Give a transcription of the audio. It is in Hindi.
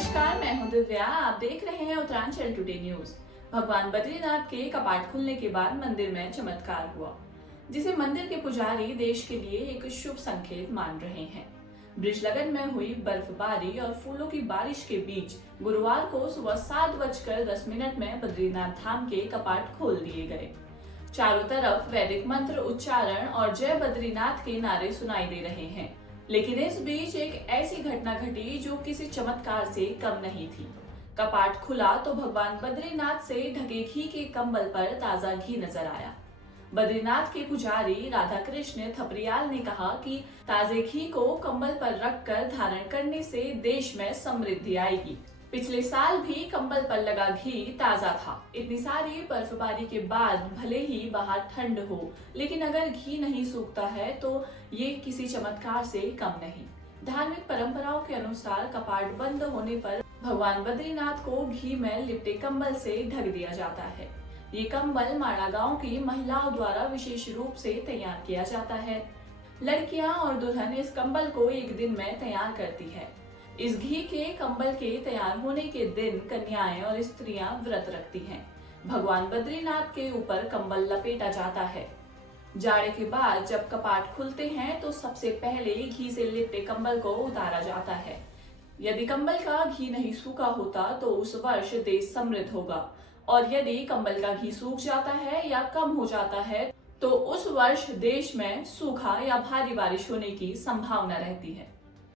नमस्कार, मैं हूं दिव्या। आप देख रहे हैं उत्तरांचल टुडे न्यूज। भगवान बद्रीनाथ के कपाट खुलने के बाद मंदिर में चमत्कार हुआ, जिसे मंदिर के पुजारी देश के लिए एक शुभ संकेत मान रहे हैं। ब्रिजलगन में हुई बर्फबारी और फूलों की बारिश के बीच गुरुवार को सुबह 7:10 में बद्रीनाथ धाम के कपाट खोल दिए गए। चारों तरफ वैदिक मंत्र उच्चारण और जय बद्रीनाथ के नारे सुनाई दे रहे हैं। लेकिन इस बीच एक ऐसी घटना घटी जो किसी चमत्कार से कम नहीं थी। कपाट खुला तो भगवान बद्रीनाथ से ढके घी के कंबल पर ताजा घी नजर आया। बद्रीनाथ के पुजारी राधा कृष्ण थपरियाल ने कहा कि ताजे घी को कंबल पर रखकर धारण करने से देश में समृद्धि आएगी। पिछले साल भी कंबल पर लगा घी ताजा था। इतनी सारी बर्फबारी के बाद भले ही बाहर ठंड हो, लेकिन अगर घी नहीं सूखता है तो ये किसी चमत्कार से कम नहीं। धार्मिक परंपराओं के अनुसार कपाट बंद होने पर भगवान बद्रीनाथ को घी में लिपटे कंबल से ढक दिया जाता है। ये कंबल माणा गांव की महिलाओं द्वारा विशेष रूप से तैयार किया जाता है। लड़कियां और दुल्हन इस कंबल को एक दिन में तैयार करती है। इस घी के कंबल के तैयार होने के दिन कन्याएं और स्त्रियां व्रत रखती हैं। भगवान बद्रीनाथ के ऊपर कंबल लपेटा जाता है। जाड़े के बाद जब कपाट खुलते हैं तो सबसे पहले घी से लिपटे कंबल को उतारा जाता है। यदि कंबल का घी नहीं सूखा होता तो उस वर्ष देश समृद्ध होगा, और यदि कंबल का घी सूख जाता है या कम हो जाता है तो उस वर्ष देश में सूखा या भारी बारिश होने की संभावना रहती है।